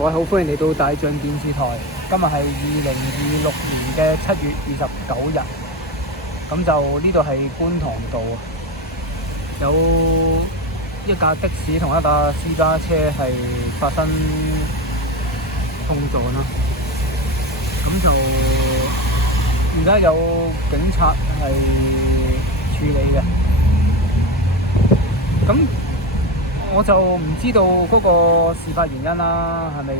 各位好，歡迎嚟到大象電視台。今日係2026年嘅7月29日，咁就呢度係觀塘道，有一架的士同一架私家車係發生碰撞啦。咁就而家有警察係處理嘅。咁我就唔知道嗰個事發原因啦，係咪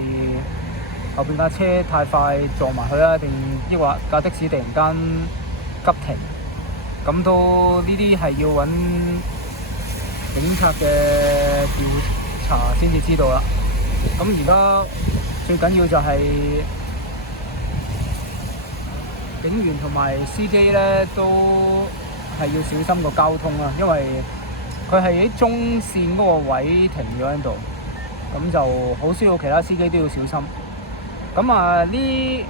後邊架車太快撞埋去啦，定抑或架的士突然間急停？咁都呢啲係要揾警察嘅調查先至知道啦。咁而家最緊要就係警員同埋司機咧，都係要小心個交通啦，因為佢係喺中線嗰個位停咗喺度，咁就好需要其他司機都要小心。咁啊，呢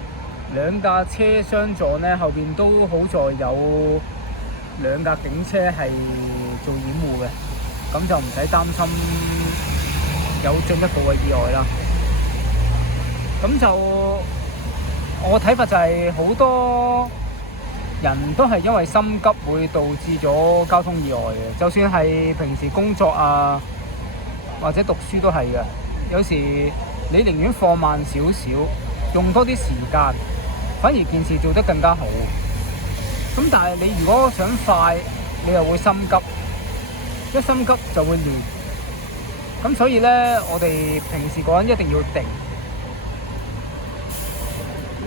兩架車相撞咧，後邊都好在有兩架警車係做掩護嘅，咁就唔使擔心有進一步嘅意外啦。咁就我睇法就係好多人都係因為心急會導致咗交通意外嘅，就算係平時工作啊或者讀書都係嘅。有時你寧願放慢少少，用多啲時間，反而件事做得更加好。咁但係你如果想快，你又會心急，一心急就會亂。咁所以呢，我哋平時個人一定要定。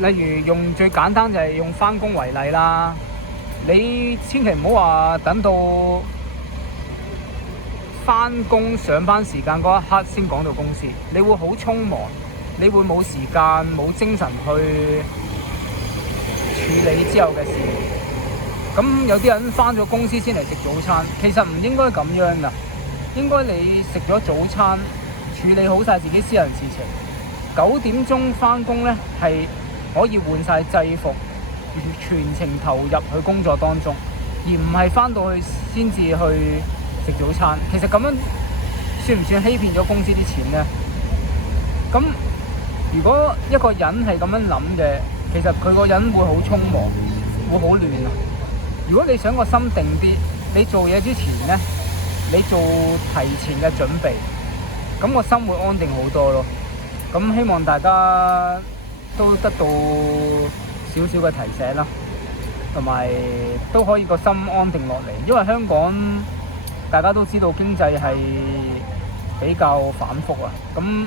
例如用最簡單就係用返工為例啦，你千祈唔好話等到返工上班時間嗰一刻先講到公司，你會好匆忙，你會冇時間冇精神去處理之後嘅事。咁有啲人返咗公司先嚟食早餐，其實唔應該咁樣噶，應該你食咗早餐，處理好晒自己私人事情，9點鐘返工呢係可以換晒制服，全程投入去工作當中，而唔係返到去先至去食早餐。其實咁樣算唔算欺騙咗公司啲錢呢？咁如果一個人係咁樣諗嘅，其實佢個人會好匆忙，會好亂啊。如果你想個心定啲，你做嘢之前呢，你做提前嘅準備，咁個心會安定好多咯。咁希望大家都得到少少嘅提醒啦，同埋都可以個心安定落嚟。因為香港大家都知道經濟係比較反覆啊，咁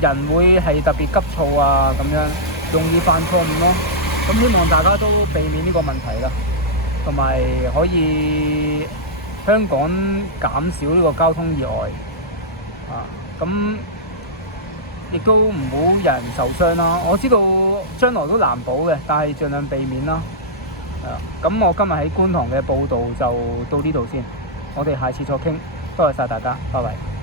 人會係特別急躁啊，咁樣容易犯錯誤咯。咁希望大家都避免呢個問題啦，同埋可以香港減少呢個交通意外啊。咁亦都唔好有人受傷啦。我知道將來都難保嘅，但係盡量避免啦。咁我今日喺觀塘嘅報道就到呢度先，我哋下次再傾。多謝晒大家，拜拜。